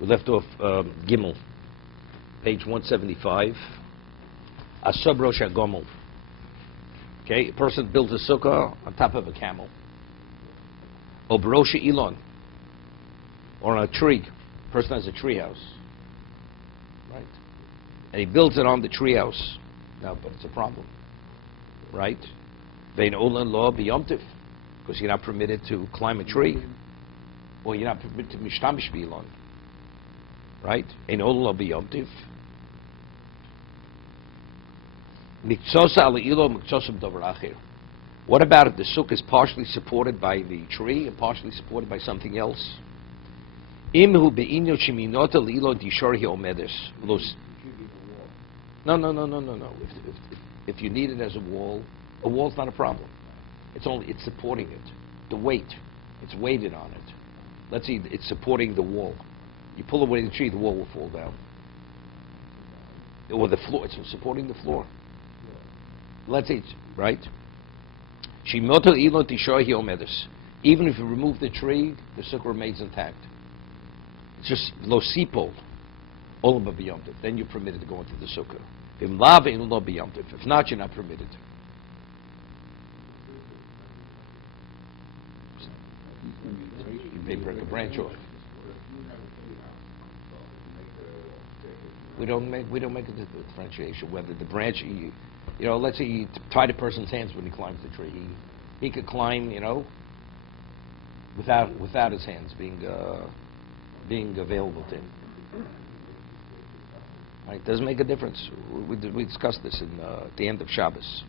We left off Gimel, page 175. Asab Rosh HaGomel. Okay, a person builds a sukkah on top of a camel. Or Barosha Elon, or on a tree. A person has a tree house, right? And he builds it on the tree house. Now, but it's a problem, right? Vein Olan law b'yomtiv, because you're not permitted to climb a tree, or you're not permitted to mishtamish b'ilon, right? Vein Olan law b'yomtiv. What about if the sukkah is partially supported by the tree and partially supported by something else? No. If you need it as a wall's not a problem. It's supporting it. The weight, it's weighted on it. Let's see, it's supporting the wall. You pull away the tree, the wall will fall down. Or the floor, it's supporting the floor. Let's say, right? Even if you remove the tree, the sukkah remains intact. It's just lo sipol, olam b'yomtiv. Then you're permitted to go into the sukkah. If not, you're not permitted. You may break a branch off. We don't make a differentiation whether the branch. Let's say you tie the person's hands when he climbs the tree. He could climb, without his hands being available to him. Right? Doesn't make a difference. We discussed this at the end of Shabbos.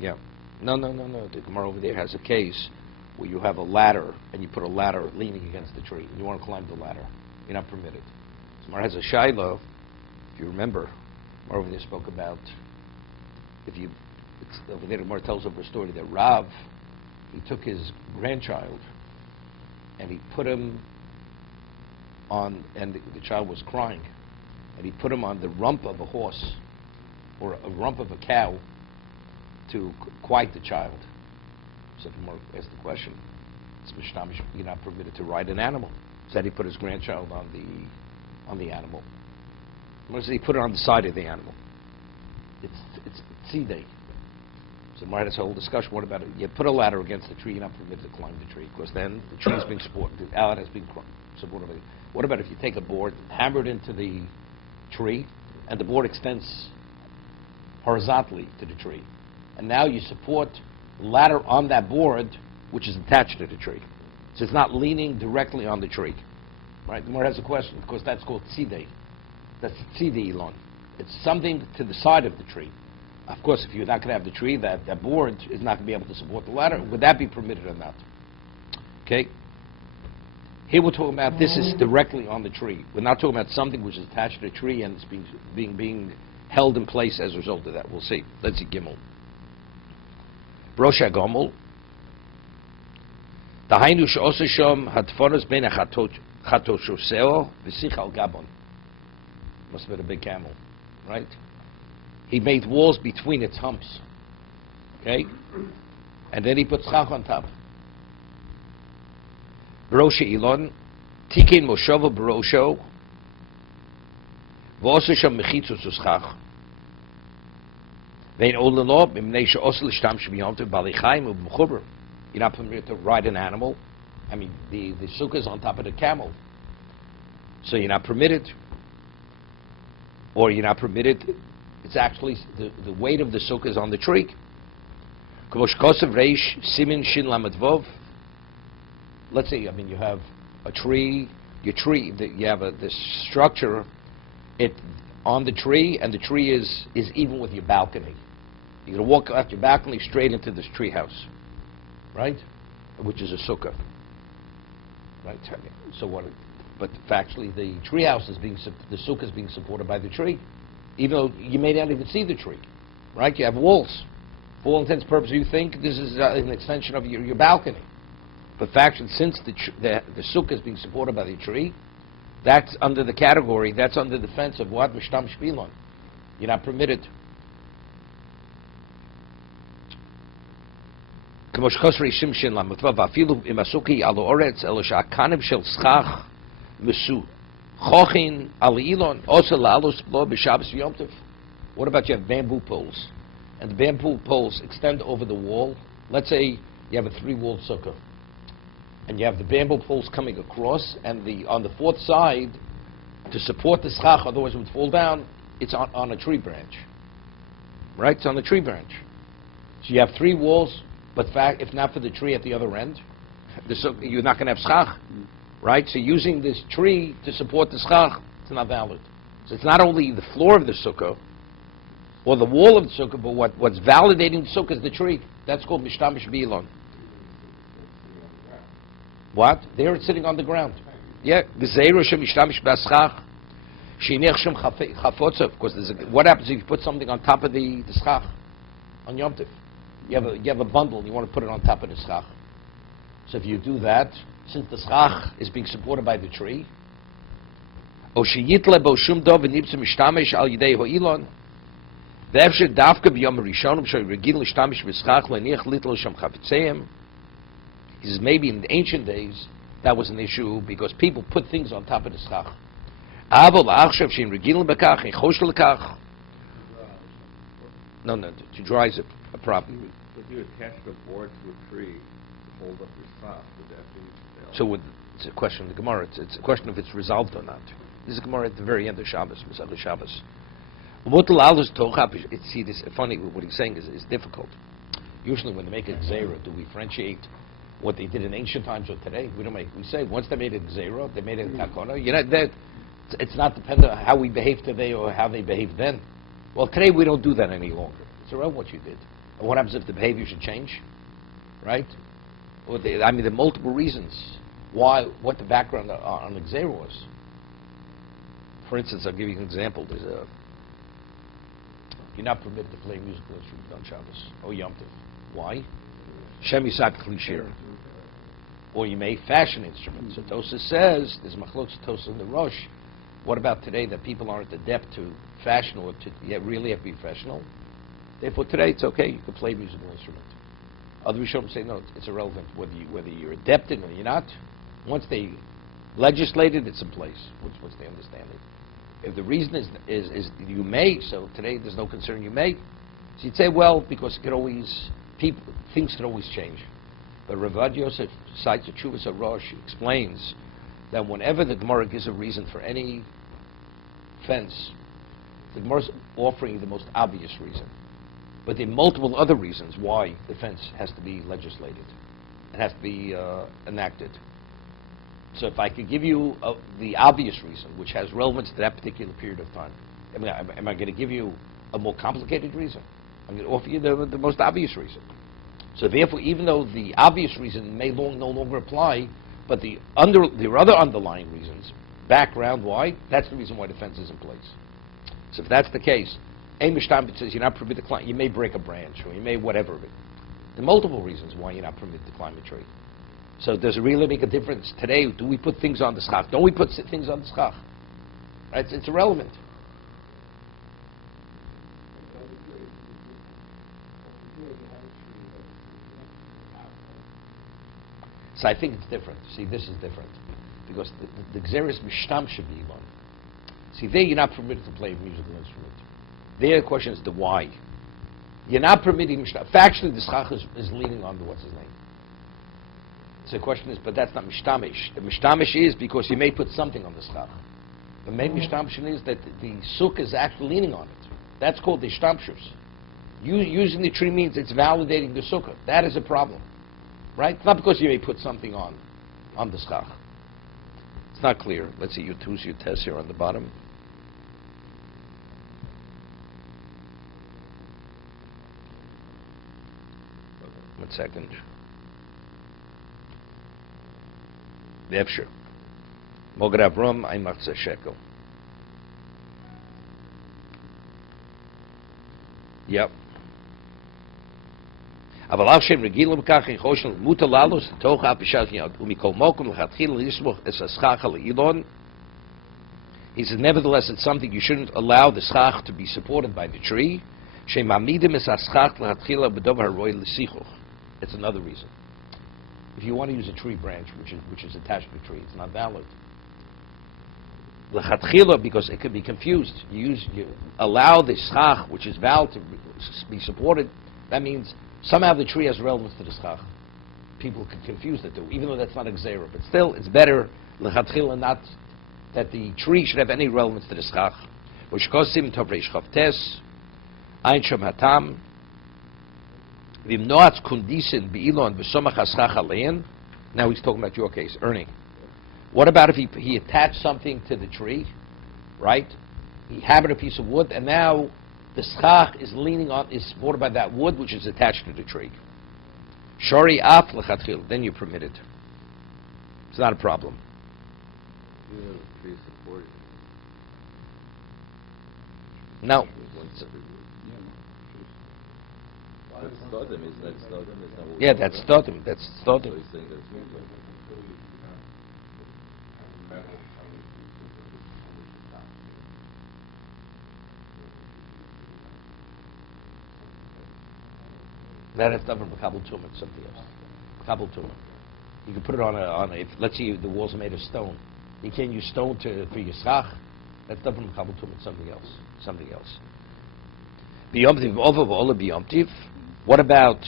Yeah. No. The Gemara over there has a case where you have a ladder and you put a ladder leaning against the tree and you want to climb the ladder. You're not permitted. So Gemara has a shiloh. If you remember, Gemara over there spoke about. Over there, the Gemara tells over a story that Rav, he took his grandchild and he put him on, and the child was crying, and he put him on the rump of a horse or a rump of a cow to quiet the child. So the Gemara asked the question: you're not permitted to ride an animal. So he put his grandchild on the animal. He put it on the side of the animal. It's tzidei. So there's a whole discussion. What about it? You put a ladder against the tree, you're not permitted to climb the tree, because then the tree is being supported. The ladder is being supported. What about if you take a board, hammer it into the tree, and the board extends horizontally to the tree, and now you support the ladder on that board, which is attached to the tree. So it's not leaning directly on the tree, right? The Gemara has a question, because that's called tzidei. That's tzidei ilon. It's something to the side of the tree. Of course, if you're not going to have the tree, that board is not going to be able to support the ladder. Would that be permitted or not? Okay. Here we're talking about this is directly on the tree. We're not talking about something which is attached to the tree and it's being held in place as a result of that. We'll see. Let's see Gimel. Rosh HaGomel. Dahainu she'osa shom hatforos ben hachatoshoseo v'sich al gabon. Must have been a big camel, right? He made walls between its humps, okay? And then he put schach on top. Barosha Elon, Tikin Moshovo Barosho, Vosasham Mechitzus Uschach, Vein Olano, Mimnesha Osel Shtam Shmiyonte, Balichaim, Ubchuber. You're not permitted to ride an animal. I mean, the sukkah is on top of the camel. So you're not permitted. Or you're not permitted. It's actually the weight of the sukkah is on the tree. Let's say, you have a tree. You have this structure, on the tree, and the tree is even with your balcony. You're going to walk out your balcony straight into this tree house, right? Which is a sukkah, right? So what? But factually, the tree house the sukkah is being supported by the tree. Even though you may not even see the tree, right? You have walls. For all intents and purposes, you think this is an extension of your balcony. But factually, since the sukkah is being supported by the tree, that's under the category, that's under the fence of what? Mishtam Shpilon. You're not permitted. Mesu. Chochin al ilon also lalos blo b'Shabbos v'Yom Tov. What about you have bamboo poles, and the bamboo poles extend over the wall? Let's say you have a 3-walled sukkah, and you have the bamboo poles coming across, and on the fourth side, to support the schach, otherwise it would fall down, it's on a tree branch. Right? It's on a tree branch. So you have 3 walls, but if not for the tree at the other end, you're not going to have schach. Right? So using this tree to support the schach, it's not valid. So it's not only the floor of the sukkah, or the wall of the sukkah, but what's validating the sukkah is the tree. That's called mishtamish b'ilon. What? There it's sitting on the ground. Yeah. Vaeira mishtamish b'aschach. Shinech shem chafotzav. Because what happens if you put something on top of the schach on Yom Tov? You have a bundle and you want to put it on top of the schach. So if you do that, since the schach is being supported by the tree, o sheyitle bo shum dov v'nibtzu mishtamish al yidei ho'ilon. Ve'efsher davka b'yom rishonim shoyrigil mishtamish b'schach le'niach litlo shem chafetzeim. He says maybe in the ancient days that was an issue because people put things on top of the schach. Avol achshav shein regilin b'kach in chosh l'kach. No, to dry is a problem. If you attach the board to a tree to hold up your schach, would that be? So it's a question of the Gemara. It's a question if it's resolved or not. This is a Gemara at the very end of Shabbos, Masechah Shabbos. See, this funny. What he's saying is difficult. Usually, when they make a gzeira, do we differentiate what they did in ancient times or today? We don't make. We say once they made a gzeira, they made a takona. It's not dependent on how we behave today or how they behaved then. Well, today we don't do that any longer. It's irrelevant what you did. And what happens if the behavior should change? Right? There are multiple reasons what the background on the gzeira was. For instance, I'll give you an example. You're not permitted to play musical instruments on Shabbos or Yom Tov. Why? Shem Yisad Klishir. Or you may fashion instruments. So Tosa says, there's machlokes Tosa in the Rosh. What about today that people aren't adept to fashion or to really have to be professional? Therefore, today it's okay. You can play a musical instrument. Other Rishonim say no, it's irrelevant whether you're adept in it or you're not. Once they legislated, it's in place. Once they understand it. If the reason is you may, so today there's no concern you may. So you'd say, well, because things can always change. But Rav Yosef cites a Chovos HaLevavos, explains that whenever the Gemara gives a reason for any fence, the Gemara is offering the most obvious reason. But there are multiple other reasons why the fence has to be legislated and has to be enacted. So if I could give you the obvious reason, which has relevance to that particular period of time, am I going to give you a more complicated reason? I'm going to offer you the most obvious reason. So therefore, even though the obvious reason may no longer apply, but there are other underlying reasons, background why, that's the reason why the fence is in place. So if that's the case, a Mishnah says you're not permitted to climb, you may break a branch, or you may whatever. There are multiple reasons why you're not permitted to climb a tree. So does it really make a difference? Today, do we put things on the schach? Don't we put things on the schach? Right? It's irrelevant. So I think it's different. See, this is different. Because the gzeira is mishtam shabiyilon. See, there you're not permitted to play a musical instrument. There the question is the why. You're not permitting mishtam. Factually, the schach is leaning on the what's his name. So the question is, but that's not mishtamish. The mishtamish is because you may put something on the schach. The main mishtamish is that the sukkah is actually leaning on it. That's called the shtamshus. Using the tree means it's validating the sukkah. That is a problem. Right? It's not because you may put something on the schach. It's not clear. Let's see, who's your test here on the bottom? One second. V'efsher. Mograv Rum, Aimach Shekel. Yep. אבל אף שהם רגילים בכך אין חושן מותר לעלות לתוך הפשט יד ומכל מקום לכתחילה לסמוך את השכח על האילון. He says, nevertheless, it's something you shouldn't allow the schach to be supported by the tree. שמעמידים את השכח לכתחילה בדבר הרוי לשיחוך. It's another reason. If you want to use a tree branch which is attached to a tree, it's not valid. L'chatchila, because it could be confused. You allow the schach, which is valid, to be supported. That means somehow the tree has relevance to the schach. People could confuse the two, even though that's not a gzeira. But still, it's better l'chatchila not that the tree should have any relevance to the schach. Which kosim tov reish chavtes, ein shom hatam, v'imnoatz kundisin beilon v'somach haschach alein. Now he's talking about your case, earning. What about if he attached something to the tree, right? He hammered a piece of wood, and now the schach is supported by that wood which is attached to the tree. Shori af l'chatchil, then you permit it. It's not a problem. You know, the tree supported. No. One separate wood. That's Stodim, isn't that Stodim? Isn't that what Yeah, we're that's talking stotim. That's about? So stotim. he's saying that's movement. That has done for Kabul Tumah, something else. Kabul Tumah. You can put it on a if, let's say the walls are made of stone. You can't use stone for your schach. That's done from Kabul Tumah, something else. Something else. B'yomtiv over v'ola b'yomtiv. What about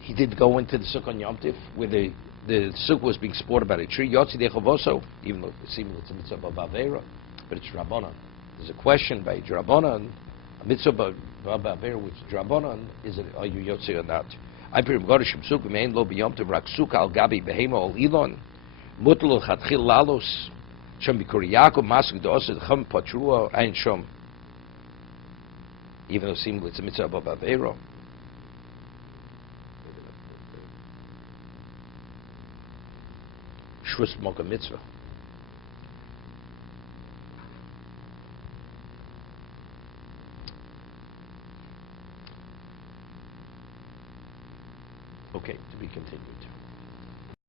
he did go into the sukkah on Yom Tiv, where the sukkah was being supported by a tree. Yotzi de Chovoso, even though it seems it's a mitzvah of Vaeira, but it's Rabbanan. There's a question by Rabbanan, a mitzvah of Vaeira, which Rabbanan, is it, are you Yotzi or not? I prefer Godeshim Sukkah, Mein Lo B'Yom Tiv, Rak Sukkah al Gabi Behema ol Ilon, Mutal Chatchil Lalos, Shom Bikuri Yaakov, Masuk Dosid, Chum Patrua, Ein Shom. Even though it seems it's a mitzvah of Vaeira. Shvus Moka Mitzvah. Okay, to be continued.